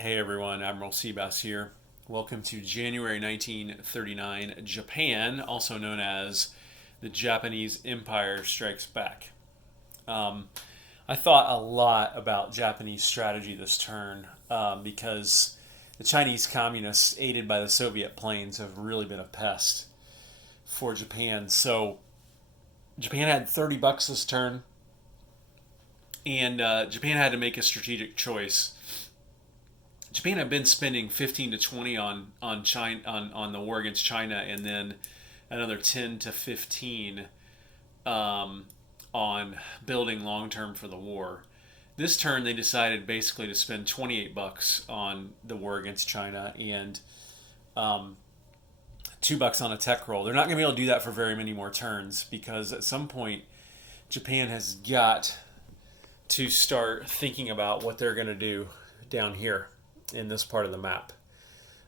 Hey everyone, Admiral Seabass here. Welcome to January 1939 Japan, also known as the Japanese Empire Strikes Back. Um, I thought a lot about Japanese strategy this turn because the Chinese communists, aided by the Soviet planes, have really been a pest for Japan. So Japan had $30 this turn, and Japan had to make a strategic choice. Japan had been spending 15 to 20 on China on the war against China, and then another 10 to 15 on building long term for the war. This turn, they decided basically to spend $28 on the war against China and $2 on a tech roll. They're not going to be able to do that for very many more turns because at some point Japan has got to start thinking about what they're going to do down here in this part of the map.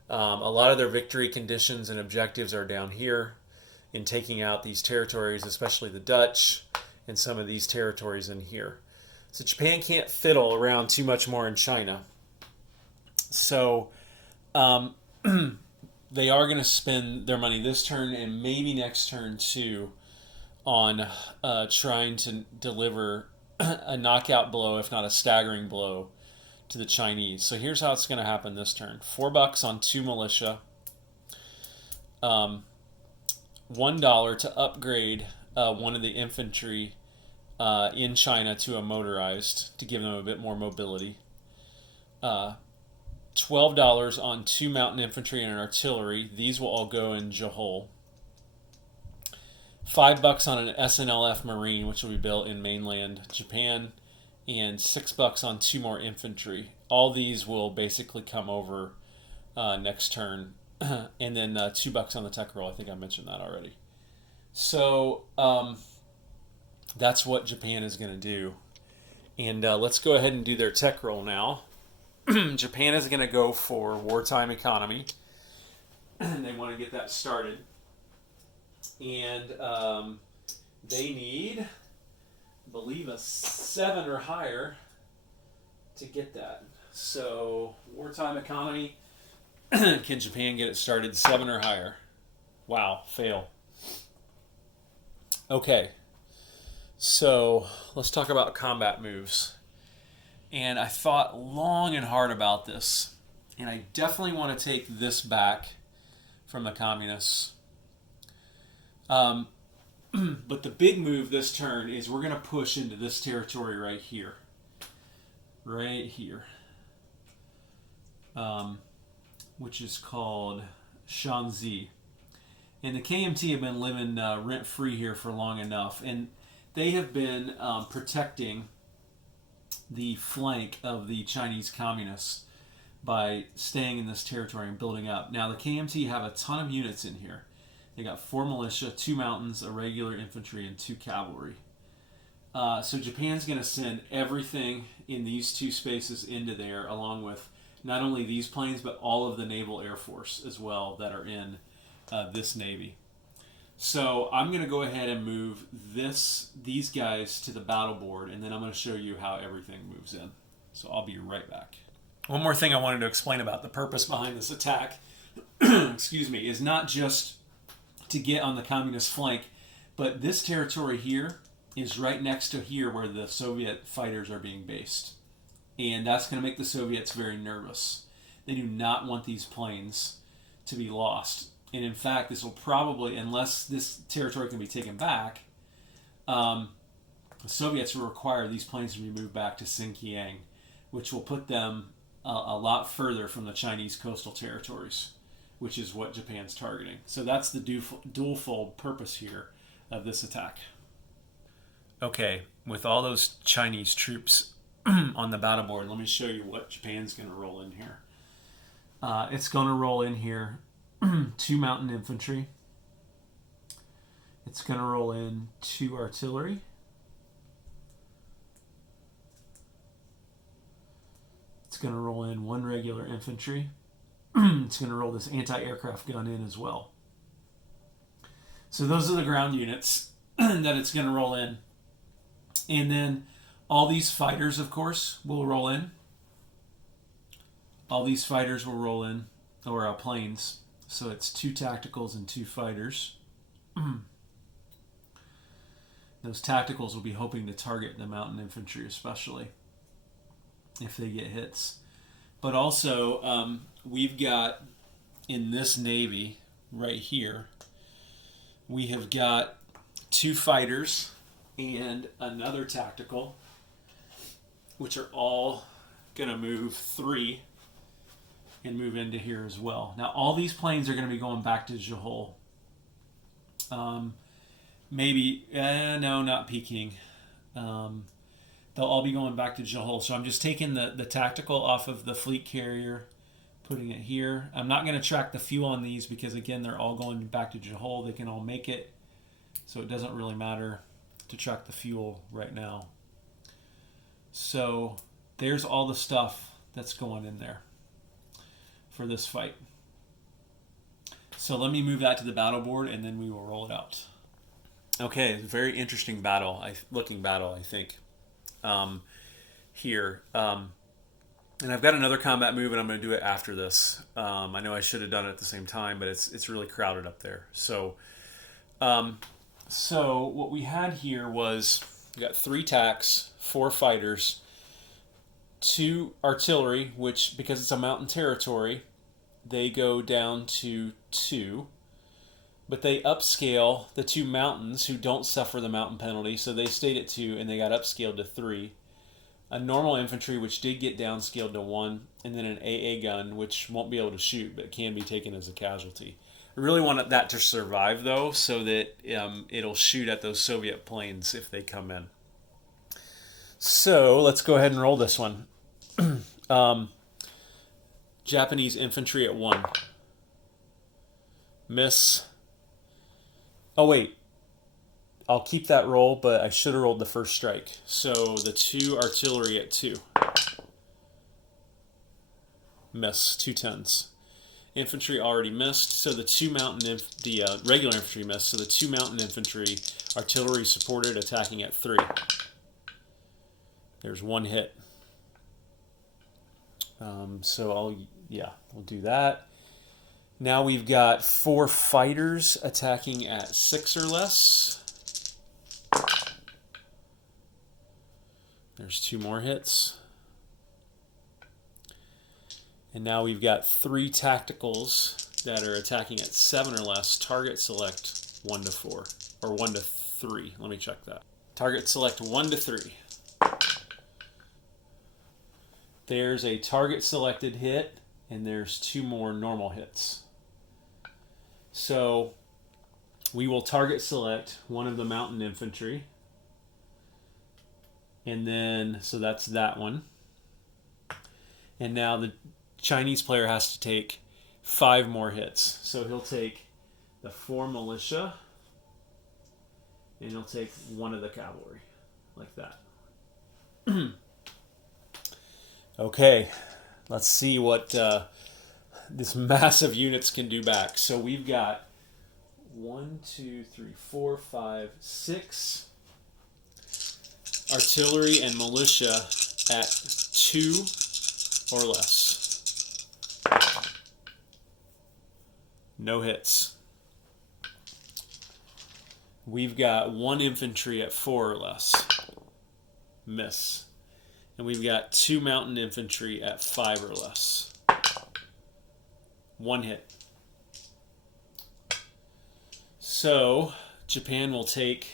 A lot of their victory conditions and objectives are down here in taking out these territories, especially the Dutch and some of these territories in here. So Japan can't fiddle around too much more in China. So they are going to spend their money this turn and maybe next turn too on trying to deliver a knockout blow, if not a staggering blow, to the Chinese. So here's how it's going to happen this turn: $4 on 2 militia, $1 to upgrade one of the infantry in China to a motorized to give them a bit more mobility. $12 on 2 mountain infantry and an artillery. These will all go in Johor. $5 on an SNLF Marine, which will be built in mainland Japan, and $6 on 2 more infantry. All these will basically come over next turn, and then $2 on the tech roll. I think I mentioned that already. So that's what Japan is going to do, and let's go ahead and do their tech roll now. Japan is going to go for wartime economy. They want to get that started, and they need, believe, a 7 or higher to get that. So wartime economy, can Japan get it started 7 or higher? Wow, fail. Okay, so let's talk about combat moves. And I thought long and hard about this, and I definitely want to take this back from the communists. But the big move this turn is we're going to push into this territory right here. Right here. Which is called Shanxi. And the KMT have been living rent-free here for long enough. And they have been protecting the flank of the Chinese communists by staying in this territory and building up. Now, the KMT have a ton of units in here. They got 4 militia, 2 mountains, a regular infantry, and 2 cavalry. So Japan's going to send everything in these 2 spaces into there, along with not only these planes, but all of the naval air force as well that are in this navy. So I'm going to go ahead and move these guys to the battle board, and then I'm going to show you how everything moves in. So I'll be right back. One more thing I wanted to explain about the purpose behind this attack, excuse me, is not just to get on the communist flank, but this territory here is right next to here where the Soviet fighters are being based. And that's going to make the Soviets very nervous. They do not want these planes to be lost. And in fact, this will probably, unless this territory can be taken back, the Soviets will require these planes to be moved back to Xinjiang, which will put them a lot further from the Chinese coastal territories, which is what Japan's targeting. So that's the dual-fold purpose here of this attack. Okay, with all those Chinese troops on the battle board, let me show you what Japan's going to roll in here. It's going to roll in here 2 mountain infantry. It's going to roll in 2 artillery. It's going to roll in 1 regular infantry. It's going to roll this anti-aircraft gun in as well. So those are the ground units that it's going to roll in. And then all these fighters, of course, will roll in. all these fighters will roll in, or planes. So it's 2 tacticals and 2 fighters. Those tacticals will be hoping to target the mountain infantry, especially if they get hits. But also, we've got in this Navy right here, we have got 2 fighters and another tactical, which are all going to move 3 and move into here as well. Now, all these planes are going to be going back to Johol. Maybe, no, not Peking. They'll all be going back to Johol. So I'm just taking the tactical off of the fleet carrier, putting it here. I'm not going to track the fuel on these because, again, they're all going back to Johol. They can all make it. So it doesn't really matter to track the fuel right now. So there's all the stuff that's going in there for this fight. So let me move that to the battle board and then we will roll it out. Okay, very interesting looking battle, I think. Here. And I've got another combat move and I'm going to do it after this. I know I should have done it at the same time, but it's really crowded up there. So what we had here was we got 3 tacks, 4 fighters, 2 artillery, which because it's a mountain territory, they go down to 2. But they upscale the 2 mountains who don't suffer the mountain penalty, so they stayed at 2 and they got upscaled to 3. A normal infantry, which did get downscaled to 1, and then an AA gun, which won't be able to shoot but can be taken as a casualty. I really wanted that to survive, though, so that it'll shoot at those Soviet planes if they come in. So let's go ahead and roll this one. Japanese infantry at 1. Miss. Oh, wait. I'll keep that roll, but I should have rolled the first strike. So the 2 artillery at 2. Miss. 2 10s. Infantry already missed, so the 2 mountain, regular infantry missed, so the 2 mountain infantry, artillery supported, attacking at 3. There's 1 hit. So we'll do that. Now we've got 4 fighters attacking at 6 or less. There's 2 more hits. And now we've got 3 tacticals that are attacking at 7 or less. Target select 1 to 4. Or 1 to 3. Let me check that. Target select 1 to 3. There's a target selected hit, and there's 2 more normal hits. So we will target select one of the mountain infantry. And then, so that's that one. And now the Chinese player has to take 5 more hits. So he'll take the 4 militia, and he'll take 1 of the cavalry, like that. Okay, let's see what this massive units can do back. So we've got 1, 2, 3, 4, 5, 6 artillery and militia at 2 or less. No hits. We've got 1 infantry at 4 or less. Miss. And we've got 2 mountain infantry at 5 or less. 1 hit. So Japan will take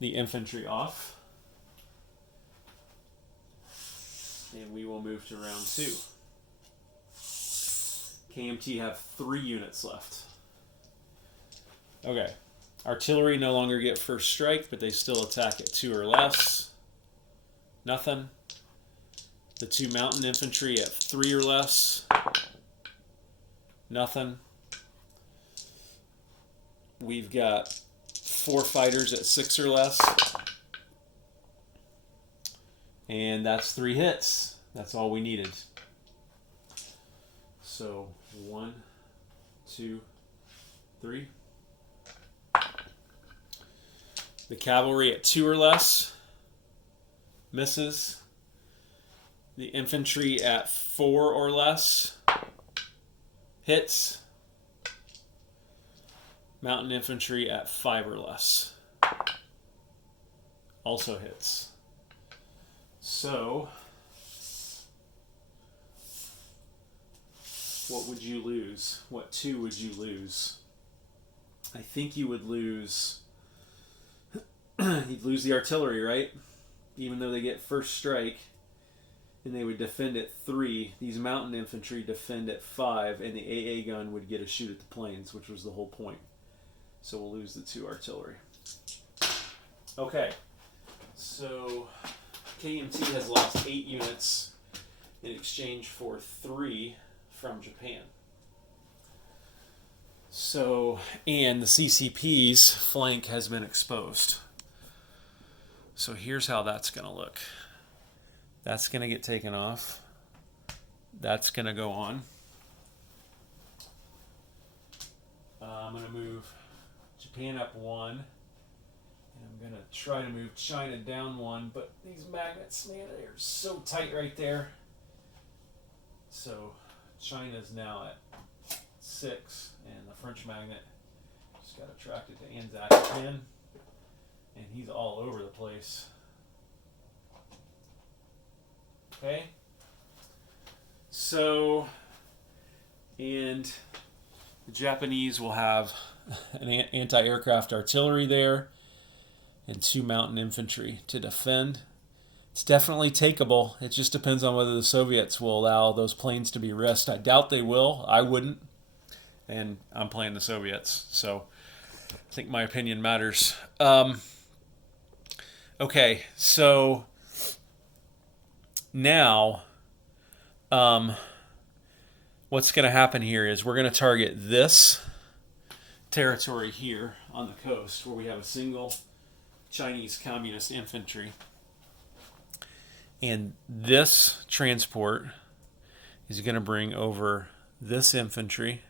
the infantry off. And we will move to round 2. KMT have 3 units left. Okay. Artillery no longer get first strike, but they still attack at 2 or less. Nothing. The 2 mountain infantry at 3 or less. Nothing. We've got 4 fighters at 6 or less. And that's 3 hits. That's all we needed. So 1, 2, 3. The cavalry at 2 or less. Misses. The infantry at 4 or less hits. Mountain infantry at 5 or less also hits. So, what would you lose? What 2 would you lose? I think you would lose... you'd lose the artillery, right? Even though they get first strike, and they would defend at 3. These mountain infantry defend at 5, and the AA gun would get a shoot at the planes, which was the whole point. So we'll lose the 2 artillery. Okay, so KMT has lost 8 units in exchange for 3 from Japan. So, and the CCP's flank has been exposed. So here's how that's going to look. That's going to get taken off. That's going to go on. I'm going to move Japan up 1. And I'm going to try to move China down 1. But these magnets, man, they're so tight right there. So China's now at 6. And the French magnet just got attracted to Anzac again. And he's all over the place. Okay. So, and the Japanese will have an anti-aircraft artillery there and 2 mountain infantry to defend. It's definitely takeable. It just depends on whether the Soviets will allow those planes to be risked. I doubt they will. I wouldn't. And I'm playing the Soviets, so I think my opinion matters. Okay, so now what's going to happen here is we're going to target this territory here on the coast where we have a single Chinese Communist infantry. And this transport is going to bring over this infantry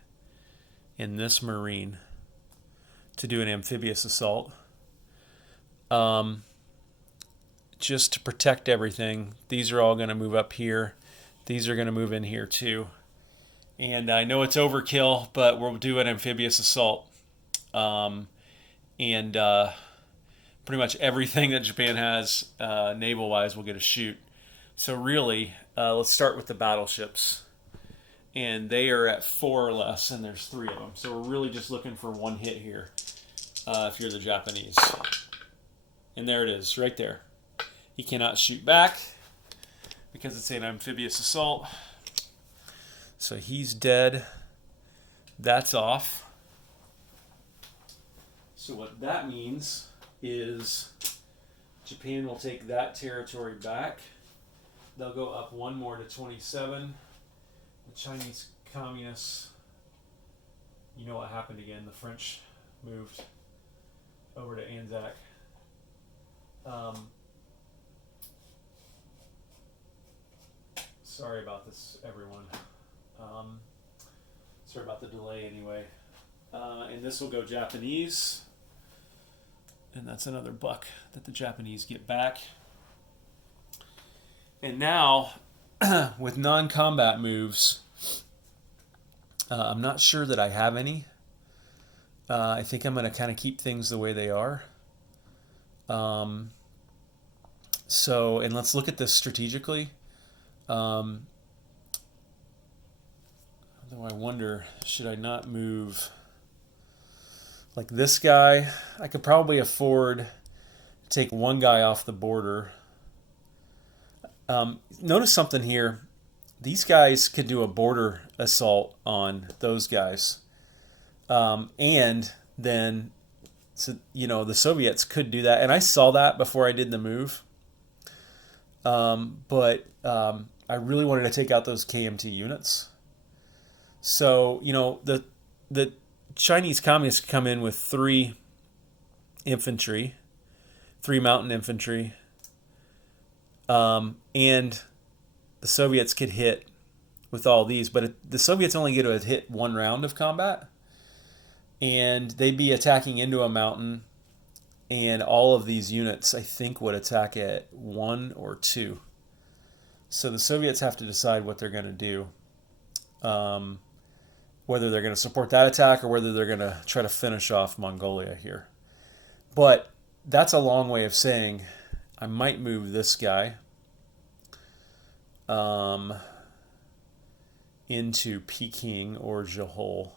and this Marine to do an amphibious assault. Just to protect everything. These are all going to move up here. These are going to move in here too. And I know it's overkill, but we'll do an amphibious assault. And pretty much everything that Japan has naval-wise will get a shoot. So really, let's start with the battleships. And they are at 4 or less, and there's 3 of them. So we're really just looking for 1 hit here if you're the Japanese. And there it is, right there. He cannot shoot back because it's an amphibious assault. So he's dead. That's off. So what that means is Japan will take that territory back. They'll go up 1 more to 27. The Chinese Communists, you know what happened again. The French moved over to Anzac. Sorry about this, everyone. Sorry about the delay anyway. And this will go Japanese. And that's another buck that the Japanese get back. And now, with non-combat moves, I'm not sure that I have any. I think I'm going to kind of keep things the way they are. So, and let's look at this strategically. Although I wonder, should I not move like this guy? I could probably afford to take 1 guy off the border. Notice something here. These guys could do a border assault on those guys. And then, so, you know, the Soviets could do that. And I saw that before I did the move. But I really wanted to take out those KMT units. So, you know, the Chinese Communists come in with 3 infantry, 3 mountain infantry, and the Soviets could hit with all these, but the Soviets only get to hit 1 round of combat, and they'd be attacking into a mountain, and all of these units, I think, would attack at 1 or 2. So the Soviets have to decide what they're going to do, whether they're going to support that attack or whether they're going to try to finish off Mongolia here. But that's a long way of saying I might move this guy into Peking or Johor.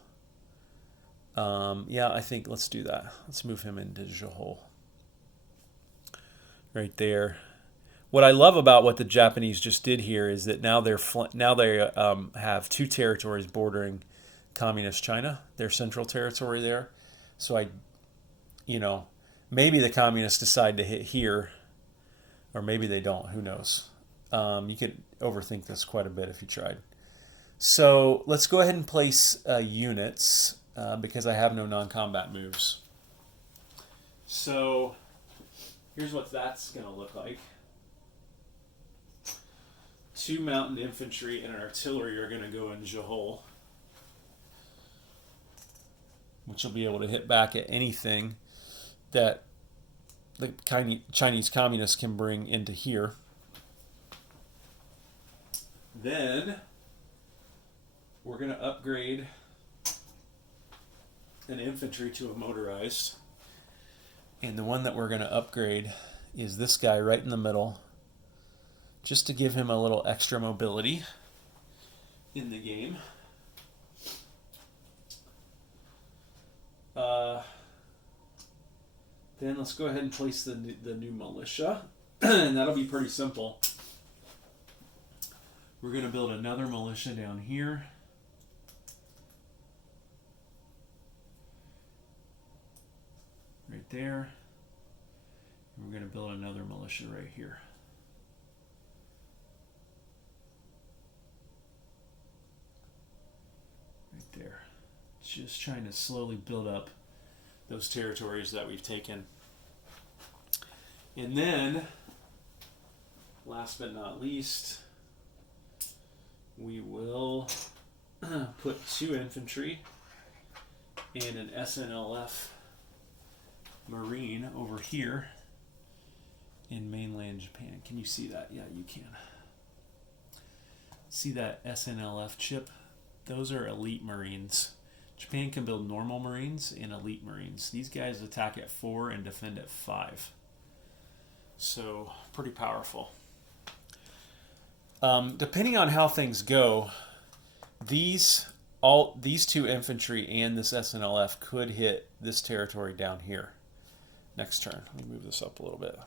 Yeah, I think let's do that. Let's move him into Johor. Right there. What I love about what the Japanese just did here is that now they have two territories bordering communist China, their central territory there. So maybe the communists decide to hit here, or maybe they don't. Who knows? You could overthink this quite a bit if you tried. So let's go ahead and place units because I have no non-combat moves. So here's what that's going to look like. 2 mountain infantry and an artillery are going to go in Johor, which will be able to hit back at anything that the Chinese communists can bring into here. Then we're going to upgrade an infantry to a motorized. And the one that we're going to upgrade is this guy right in the middle, just to give him a little extra mobility in the game. Then let's go ahead and place the new militia. And that'll be pretty simple. We're going to build another militia down here. Right there. And we're going to build another militia right here. Right there. Just trying to slowly build up those territories that we've taken. And then, last but not least, we will put 2 infantry and an SNLF Marine over here in mainland Japan. Can you see that? Yeah, you can. See that SNLF chip? Those are elite Marines. Japan can build normal Marines and elite Marines. These guys attack at 4 and defend at 5. So, pretty powerful. Depending on how things go, these 2 infantry and this SNLF could hit this territory down here next turn. Let me move this up a little bit.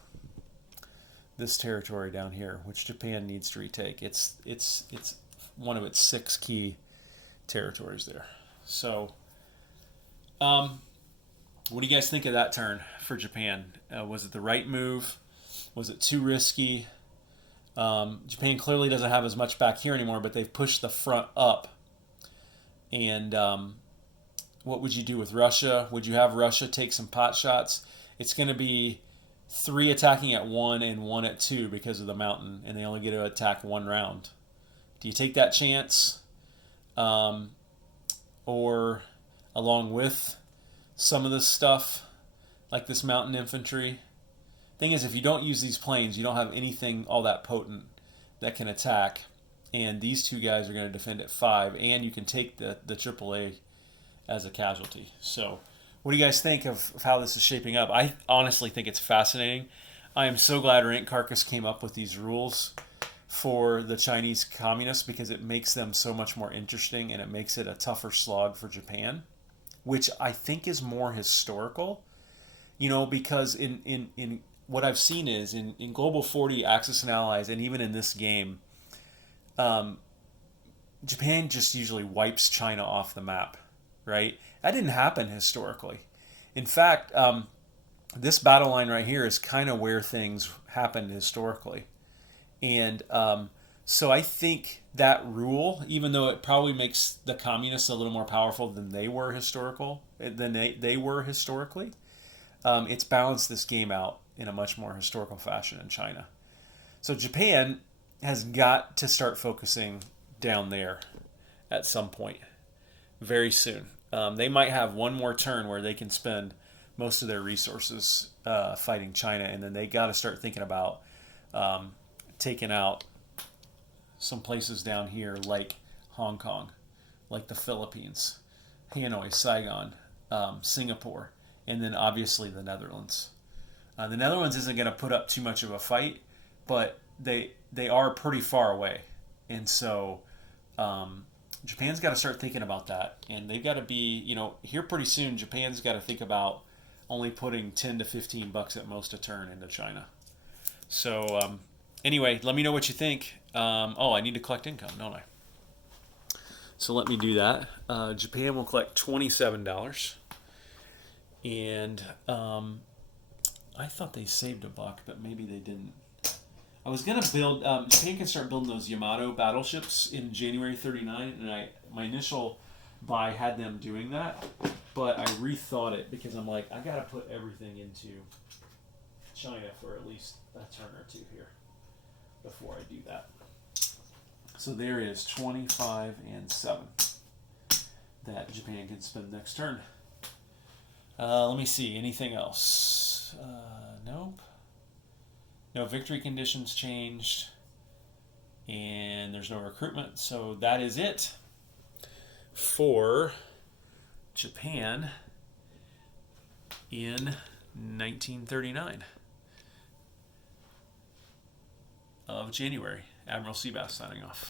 This territory down here, which Japan needs to retake. It's one of its 6 key territories there. So, what do you guys think of that turn for Japan? Was it the right move? Was it too risky? Japan clearly doesn't have as much back here anymore, but they've pushed the front up. And what would you do with Russia? Would you have Russia take some pot shots? It's going to be 3 attacking at 1 and 1 at 2 because of the mountain, and they only get to attack 1 round. Do you take that chance? Or along with some of this stuff, like this mountain infantry? Thing is, if you don't use these planes, you don't have anything all that potent that can attack. And these 2 guys are going to defend at 5, and you can take the AAA as a casualty. So, what do you guys think of how this is shaping up? I honestly think it's fascinating. I am so glad Rank Carcass came up with these rules for the Chinese communists because it makes them so much more interesting and it makes it a tougher slog for Japan, which I think is more historical. Because in what I've seen is in Global 40, Axis and Allies, and even in this game, Japan just usually wipes China off the map, right? That didn't happen historically. In fact, this battle line right here is kind of where things happened historically. And so I think that rule, even though it probably makes the communists a little more powerful than they were historically, it's balanced this game out in a much more historical fashion in China. So Japan has got to start focusing down there at some point very soon. They might have one more turn where they can spend most of their resources fighting China, and then they got to start thinking about taking out some places down here like Hong Kong, like the Philippines, Hanoi, Saigon, Singapore, and then obviously the Netherlands. The Netherlands isn't going to put up too much of a fight, but they are pretty far away, and so Japan's got to start thinking about that, and they've got to be, here pretty soon. Japan's got to think about only putting $10 to $15 at most a turn into China. So anyway, let me know what you think. I need to collect income, don't I? So let me do that. Japan will collect $27, and I thought they saved $1, but maybe they didn't. I was gonna build. Japan can start building those Yamato battleships in January '39, and my initial buy had them doing that, but I rethought it because I'm like, I gotta put everything into China for at least a turn or two here before I do that. So there is 25 and 7 that Japan can spend next turn. Let me see. Anything else? Nope. No victory conditions changed. And there's no recruitment. So that is it for Japan in 1939 of January. Admiral Seabass signing off.